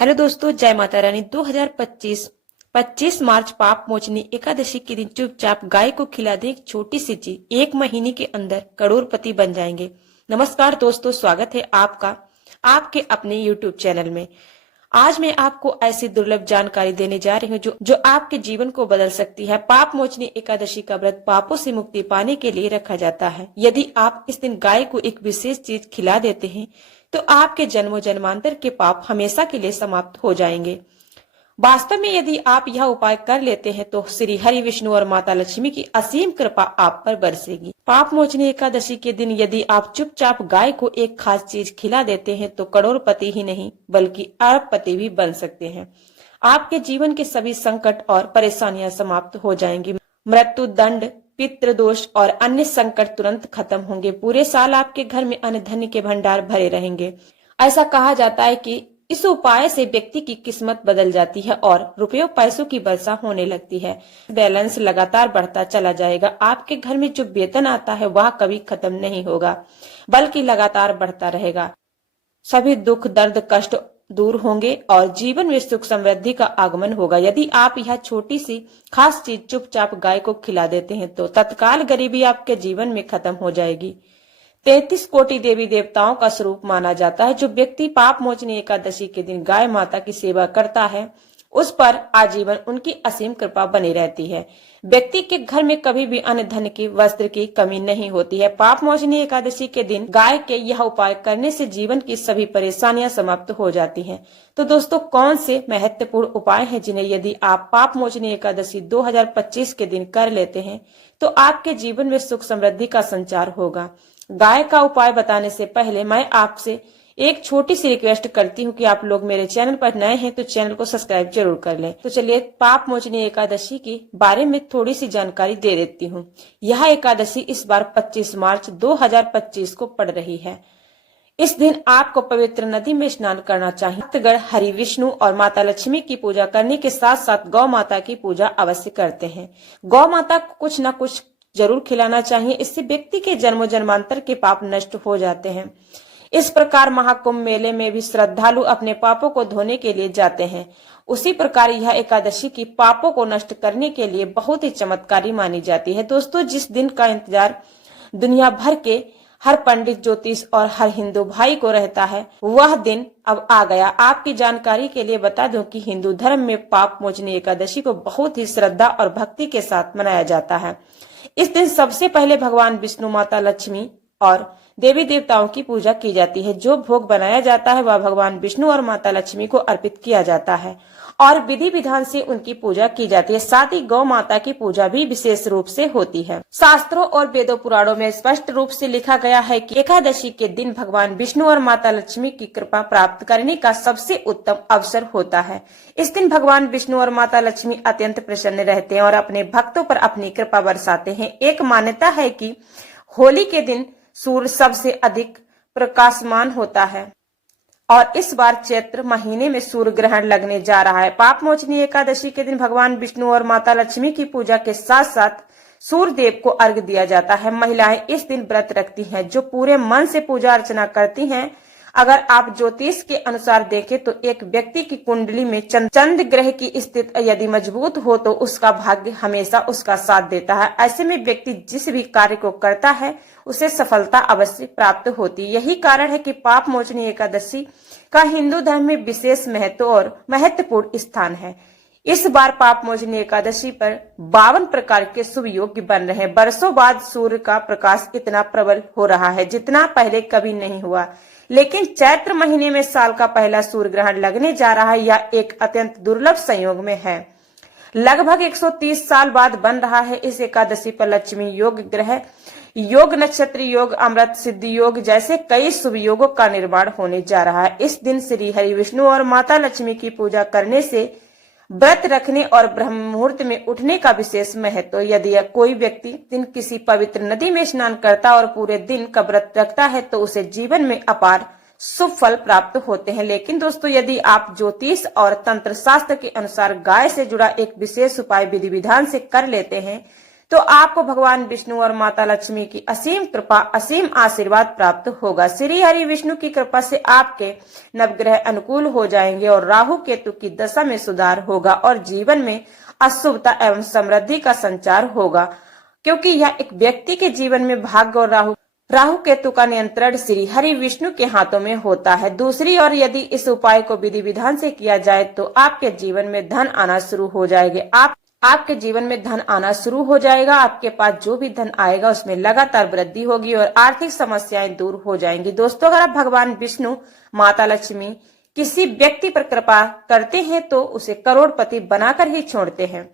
Hello दोस्तों, जय माता रानी। 2025 25 मार्च पाप मोचनी एकादशी के दिन चुपचाप गाय को खिला दें एक छोटी सी चीज, 1 महीने के अंदर करोड़पति बन जाएंगे। नमस्कार दोस्तों, स्वागत है आपका आपके अपने YouTube चैनल में। आज मैं आपको ऐसी दुर्लभ जानकारी देने जा रही हूँ जो आपके जीवन को बदल सकती है। पाप मोचनी एकादशी का व्रत पापों से मुक्ति पाने के लिए रखा जाता है। यदि आप इस दिन गाय को एक विशेष चीज खिला देते हैं तो आपके जन्मों जन्मांतर के पाप हमेशा के लिए समाप्त हो जाएंगे। वास्तव में यदि आप यह उपाय कर लेते हैं तो श्री हरि विष्णु और माता लक्ष्मी की असीम कृपा आप पर बरसेगी। पाप मोचनी एकादशी के दिन यदि आप चुपचाप गाय को एक खास चीज खिला देते हैं तो करोड़पति ही नहीं बल्कि अरबपति भी बन सकते हैं। आपके जीवन के सभी संकट और परेशानियां समाप्त हो जाएंगी। मृत्यु दंड, पितृ दोष और अन्य संकट तुरंत खत्म होंगे। पूरे साल आपके घर में अन्न धन्य के भंडार भरे रहेंगे। ऐसा कहा जाता है कि इस उपाय से व्यक्ति की किस्मत बदल जाती है और रुपयों पैसों की वर्षा होने लगती है। बैलेंस लगातार बढ़ता चला जाएगा। आपके घर में जो वेतन आता है वह कभी खत्म नहीं होगा बल्कि लगातार बढ़ता रहेगा। सभी दुख दर्द कष्ट दूर होंगे और जीवन में सुख समृद्धि का आगमन होगा। यदि आप यह छोटी सी खास चीज चुपचाप गाय को खिला देते हैं तो तत्काल गरीबी आपके जीवन में खत्म हो जाएगी। 33 कोटि देवी देवताओं का स्वरूप माना जाता है। जो व्यक्ति पाप मोचनी एकादशी के दिन गाय माता की सेवा करता है उस पर आजीवन उनकी असीम कृपा बनी रहती है। व्यक्ति के घर में कभी भी अन्न धन की वस्त्र की कमी नहीं होती है। पाप मोचनी एकादशी के दिन गाय के यह उपाय करने से जीवन की सभी परेशानियां समाप्त हो जाती हैं। तो दोस्तों, कौन से महत्वपूर्ण उपाय हैं जिन्हें यदि आप पाप मोचनी एकादशी 2025 के दिन कर लेते हैं तो आपके जीवन में सुख समृद्धि का संचार होगा। गाय का उपाय बताने से पहले मैं आपसे एक छोटी सी रिक्वेस्ट करती हूँ कि आप लोग मेरे चैनल पर नए हैं तो चैनल को सब्सक्राइब जरूर कर लें। तो चलिए पाप मोचनी एकादशी के बारे में थोड़ी सी जानकारी दे देती हूँ। यह एकादशी इस बार 25 मार्च 2025 को पड़ रही है। इस दिन आपको पवित्र नदी में स्नान करना चाहिए। भक्तगण हरि विष्णु और माता लक्ष्मी की पूजा करने के साथ साथ गौ माता की पूजा अवश्य करते हैं। गौ माता को कुछ न कुछ जरूर खिलाना चाहिए। इससे व्यक्ति के जन्मों जन्मांतर के पाप नष्ट हो जाते हैं। इस प्रकार महाकुंभ मेले में भी श्रद्धालु अपने पापों को धोने के लिए जाते हैं। उसी प्रकार यह एकादशी की पापों को नष्ट करने के लिए बहुत ही चमत्कारी मानी जाती है। दोस्तों, जिस दिन का इंतजार दुनिया भर के हर पंडित, ज्योतिष और हर हिंदू भाई को रहता है वह दिन अब आ गया। आपकी जानकारी के लिए बता दूं कि हिंदू धर्म में पाप मोचनी एकादशी को बहुत ही श्रद्धा और भक्ति के साथ मनाया जाता है। इस दिन सबसे पहले भगवान विष्णु, माता लक्ष्मी और देवी देवताओं की पूजा की जाती है। जो भोग बनाया जाता है वह भगवान विष्णु और माता लक्ष्मी को अर्पित किया जाता है और विधि विधान से उनकी पूजा की जाती है। साथ ही गौ माता की पूजा भी विशेष रूप से होती है। शास्त्रों और वेदों पुराणों में स्पष्ट रूप से लिखा गया है कि एकादशी के दिन भगवान विष्णु और माता लक्ष्मी की कृपा प्राप्त करने का सबसे उत्तम अवसर होता है। इस दिन भगवान विष्णु और माता लक्ष्मी अत्यंत प्रसन्न रहते हैं और अपने भक्तों पर अपनी कृपा बरसाते हैं। एक मान्यता है कि होली के दिन सूर्य सबसे अधिक प्रकाशमान होता है और इस बार चैत्र महीने में सूर्य ग्रहण लगने जा रहा है। पाप मोचनी एकादशी के दिन भगवान विष्णु और माता लक्ष्मी की पूजा के साथ साथ सूर्य देव को अर्घ्य दिया जाता है। महिलाएं इस दिन व्रत रखती हैं जो पूरे मन से पूजा अर्चना करती हैं। अगर आप ज्योतिष के अनुसार देखें तो एक व्यक्ति की कुंडली में चंद्र ग्रह की स्थिति यदि मजबूत हो तो उसका भाग्य हमेशा उसका साथ देता है। ऐसे में व्यक्ति जिस भी कार्य को करता है उसे सफलता अवश्य प्राप्त होती है। यही कारण है कि पाप मोचनी एकादशी का हिंदू धर्म में विशेष महत्व और महत्वपूर्ण स्थान है। इस बार पाप मोचनी एकादशी पर 52 प्रकार के शुभ योग बन रहे हैं। बरसों बाद सूर्य का प्रकाश इतना प्रबल हो रहा है जितना पहले कभी नहीं हुआ। लेकिन चैत्र महीने में साल का पहला सूर्य ग्रहण लगने जा रहा है। यह एक अत्यंत दुर्लभ संयोग में है। लगभग 130 साल बाद बन रहा है। इस एकादशी पर लक्ष्मी योग, ग्रह योग, नक्षत्र योग, अमृत सिद्धि योग जैसे कई शुभ योगों का निर्माण होने जा रहा है। इस दिन श्री हरि विष्णु और माता लक्ष्मी की पूजा करने से व्रत रखने और ब्रह्म मुहूर्त में उठने का विशेष महत्व। यदि कोई व्यक्ति दिन किसी पवित्र नदी में स्नान करता और पूरे दिन का व्रत रखता है तो उसे जीवन में अपार शुभ फल प्राप्त होते हैं। लेकिन दोस्तों, यदि आप ज्योतिष और तंत्र शास्त्र के अनुसार गाय से जुड़ा एक विशेष उपाय विधि विधान से कर लेते हैं तो आपको भगवान विष्णु और माता लक्ष्मी की असीम कृपा, असीम आशीर्वाद प्राप्त होगा। श्री हरि विष्णु की कृपा से आपके नवग्रह अनुकूल हो जाएंगे और राहु केतु की दशा में सुधार होगा और जीवन में अशुभता एवं समृद्धि का संचार होगा, क्योंकि यह एक व्यक्ति के जीवन में भाग्य और राहु केतु का नियंत्रण श्री हरि विष्णु के हाथों में होता है। दूसरी ओर यदि इस उपाय को विधि विधान से किया जाए तो आपके जीवन में धन आना शुरू हो जाएंगे। आपके जीवन में धन आना शुरू हो जाएगा। आपके पास जो भी धन आएगा उसमें लगातार वृद्धि होगी और आर्थिक समस्याएं दूर हो जाएंगी। दोस्तों, अगर आप भगवान विष्णु, माता लक्ष्मी किसी व्यक्ति पर कृपा करते हैं तो उसे करोड़पति बनाकर ही छोड़ते हैं।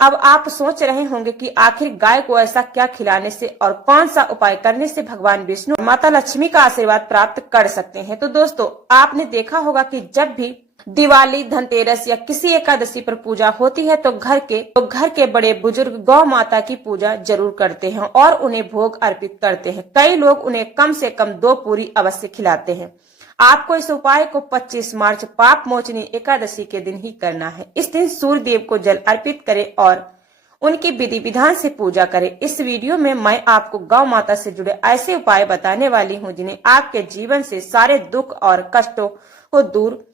अब आप सोच रहे होंगे कि आखिर गाय को ऐसा क्या खिलाने से और कौन सा उपाय करने से भगवान विष्णु, माता लक्ष्मी का आशीर्वाद प्राप्त कर सकते हैं। तो दोस्तों, आपने देखा होगा कि जब भी दिवाली, धनतेरस या किसी एकादशी पर पूजा होती है तो घर के बड़े बुजुर्ग गौ माता की पूजा जरूर करते हैं और उन्हें भोग अर्पित करते हैं। कई लोग उन्हें कम से कम 2 पूरी अवश्य खिलाते हैं। आपको इस उपाय को 25 मार्च पाप मोचनी एकादशी के दिन ही करना है। इस दिन सूर्य देव को जल अर्पित करें और उनकी विधि विधान से पूजा करें। इस वीडियो में मैं आपको गौ माता से जुड़े ऐसे उपाय बताने वाली हूँ जिन्हें आपके जीवन से सारे दुख और कष्टों को दूर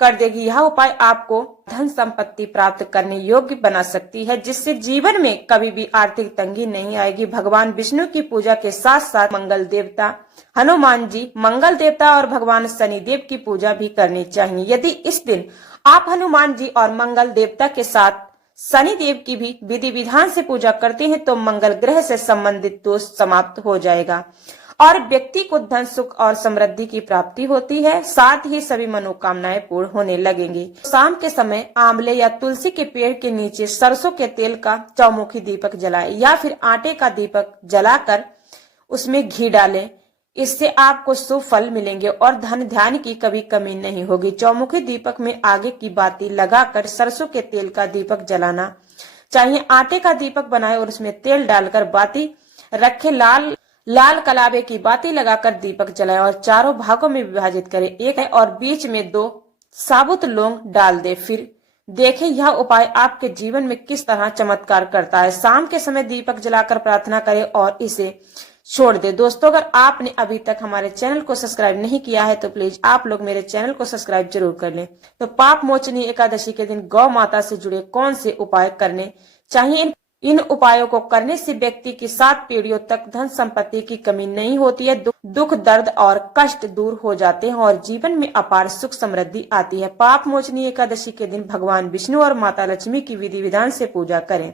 कर देगी। यह उपाय आपको धन संपत्ति प्राप्त करने योग्य बना सकती है, जिससे जीवन में कभी भी आर्थिक तंगी नहीं आएगी। भगवान विष्णु की पूजा के साथ साथ मंगल देवता हनुमान जी, मंगल देवता और भगवान शनिदेव की पूजा भी करनी चाहिए। यदि इस दिन आप हनुमान जी और मंगल देवता के साथ शनिदेव की भी विधि विधान से पूजा करते हैं तो मंगल ग्रह से संबंधित दोष समाप्त हो जाएगा और व्यक्ति को धन, सुख और समृद्धि की प्राप्ति होती है। साथ ही सभी मनोकामनाएं पूर्ण होने लगेंगी। शाम के समय आंवले या तुलसी के पेड़ के नीचे सरसों के तेल का चौमुखी दीपक जलाएं या फिर आटे का दीपक जलाकर उसमें घी डालें। इससे आपको शुभ फल मिलेंगे और धन धान्य की कभी कमी नहीं होगी। चौमुखी दीपक में आगे की बाती लगाकर सरसों के तेल का दीपक जलाना चाहिए। आटे का दीपक बनाएं और उसमें तेल डालकर बाती रखे। लाल कलावे की बाती लगाकर दीपक जलाएं और चारों भागों में विभाजित करें। एक है और बीच में 2 साबुत लौंग डाल दे। फिर देखें यह उपाय आपके जीवन में किस तरह चमत्कार करता है। शाम के समय दीपक जलाकर प्रार्थना करें और इसे छोड़ दे। दोस्तों, अगर आपने अभी तक हमारे चैनल को सब्सक्राइब नहीं किया है तो प्लीज आप लोग मेरे चैनल को सब्सक्राइब जरूर कर लें। तो पाप मोचनी एकादशी के दिन गौ माता से जुड़े कौन से उपाय करने चाहिए? इन उपायों को करने से व्यक्ति की 7 पीढ़ियों तक धन संपत्ति की कमी नहीं होती है। दुख, दर्द और कष्ट दूर हो जाते हैं और जीवन में अपार सुख समृद्धि आती है। पाप मोचनी एकादशी के दिन भगवान विष्णु और माता लक्ष्मी की विधि विधान से पूजा करें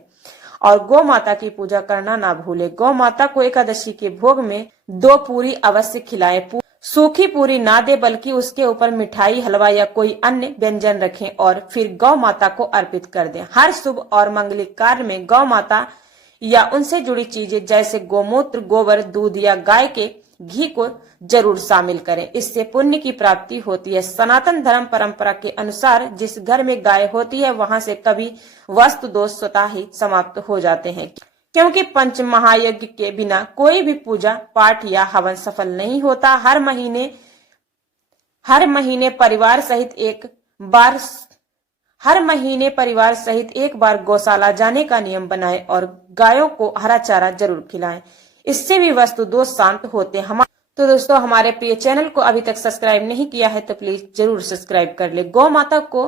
और गौ माता की पूजा करना ना भूले। गौ माता को एकादशी के भोग में 2 पूरी अवश्य खिलाएं। सूखी पूरी ना दे बल्कि उसके ऊपर मिठाई, हलवा या कोई अन्य व्यंजन रखें और फिर गौ माता को अर्पित कर दें। हर शुभ और मंगलिक कार्य में गौ माता या उनसे जुड़ी चीजें जैसे गोमूत्र, गोबर, दूध या गाय के घी को जरूर शामिल करें। इससे पुण्य की प्राप्ति होती है। सनातन धर्म परंपरा के अनुसार जिस घर में गाय होती है वहां से कभी वस्तु दोष स्वतः ही समाप्त हो जाते हैं, क्योंकि पंच महायज्ञ के बिना कोई भी पूजा पाठ या हवन सफल नहीं होता। हर महीने परिवार सहित एक बार गौशाला जाने का नियम बनाएं और गायों को हरा चारा जरूर खिलाएं। इससे भी वस्तु दोष शांत होते हैं। तो दोस्तों, हमारे प्रिय चैनल को अभी तक सब्सक्राइब नहीं किया है तो प्लीज जरूर सब्सक्राइब कर ले। गौ माता को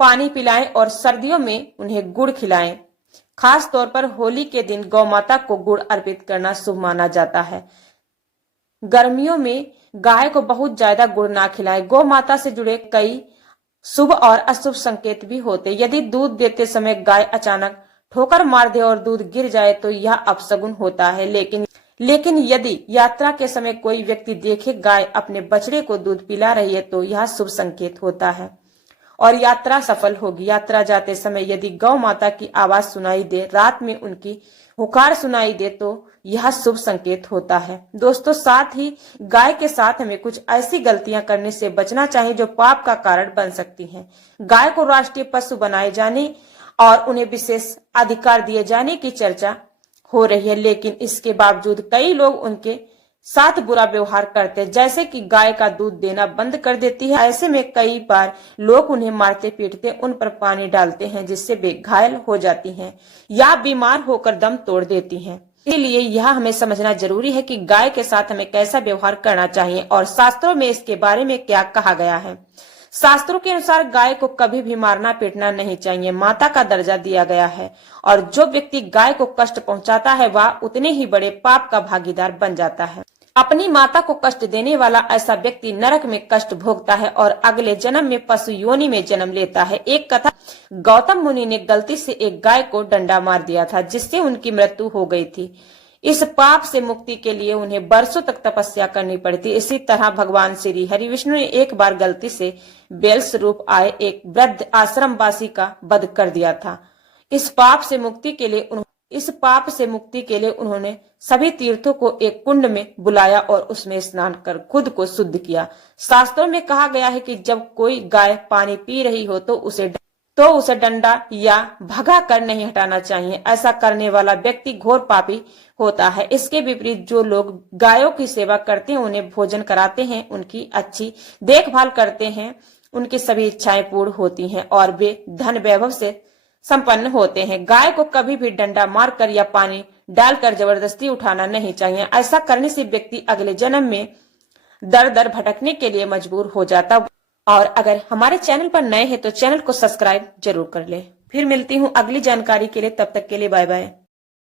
पानी पिलाएं और सर्दियों में उन्हें गुड़ खिलाएं। खास तौर पर होली के दिन गौ माता को गुड़ अर्पित करना शुभ माना जाता है। गर्मियों में गाय को बहुत ज्यादा गुड़ ना खिलाएं। गौ माता से जुड़े कई शुभ और अशुभ संकेत भी होते। यदि दूध देते समय गाय अचानक ठोकर मार दे और दूध गिर जाए तो यह अपशगुन होता है। लेकिन यदि यात्रा के समय कोई व्यक्ति देखे गाय अपने बछड़े को दूध पिला रही है तो यह शुभ संकेत होता है और यात्रा सफल होगी। यात्रा जाते समय यदि गौ माता की आवाज सुनाई दे, रात में उनकी हुकार सुनाई दे तो यह शुभ संकेत होता है। दोस्तों, साथ ही गाय के साथ हमें कुछ ऐसी गलतियां करने से बचना चाहिए जो पाप का कारण बन सकती हैं। गाय को राष्ट्रीय पशु बनाए जाने और उन्हें विशेष अधिकार दिए जाने की चर्चा हो रही है, लेकिन इसके बावजूद कई लोग उनके साथ बुरा व्यवहार करते, जैसे कि गाय का दूध देना बंद कर देती है। ऐसे में कई बार लोग उन्हें मारते पीटते, उन पर पानी डालते हैं, जिससे वे घायल हो जाती हैं या बीमार होकर दम तोड़ देती हैं। इसलिए यह हमें समझना जरूरी है कि गाय के साथ हमें कैसा व्यवहार करना चाहिए और शास्त्रों में इसके बारे में क्या कहा गया है। शास्त्रों के अनुसार गाय को कभी भी मारना पीटना नहीं चाहिए। माता का दर्जा दिया गया है और जो व्यक्ति गाय को कष्ट पहुंचाता है वह उतने ही बड़े पाप का भागीदार बन जाता है। अपनी माता को कष्ट देने वाला ऐसा व्यक्ति नरक में कष्ट भोगता है और अगले जन्म में पशु योनि में जन्म लेता है। एक कथा, गौतम मुनि ने गलती से एक गाय को डंडा मार दिया था, जिससे उनकी मृत्यु हो गई थी। इस पाप से मुक्ति के लिए उन्हें वर्षों तक तपस्या करनी पड़ी थी। इसी तरह भगवान श्री हरि विष्णु ने एक बार गलती से बैल स्वरूप आए एक वृद्ध आश्रमवासी का वध कर दिया था। इस पाप से मुक्ति के लिए उन्होंने सभी तीर्थों को एक कुंड में बुलाया और उसमें स्नान कर खुद को शुद्ध किया। शास्त्रों में कहा गया है कि जब कोई गाय पानी पी रही हो तो उसे डंडा या भगा कर नहीं हटाना चाहिए। ऐसा करने वाला व्यक्ति घोर पापी होता है। इसके विपरीत जो लोग गायों की सेवा करते हैं, उन्हें भोजन कराते हैं, उनकी अच्छी देखभाल करते हैं, उनकी सभी इच्छाएं पूर्ण होती हैं और वे धन वैभव से संपन्न होते हैं। गाय को कभी भी डंडा मारकर या पानी डालकर जबरदस्ती उठाना नहीं चाहिए। ऐसा करने से व्यक्ति अगले जन्म में दर दर भटकने के लिए मजबूर हो जाता। और अगर हमारे चैनल पर नए हैं तो चैनल को सब्सक्राइब जरूर कर ले। फिर मिलती हूँ अगली जानकारी के लिए, तब तक के लिए बाय बाय।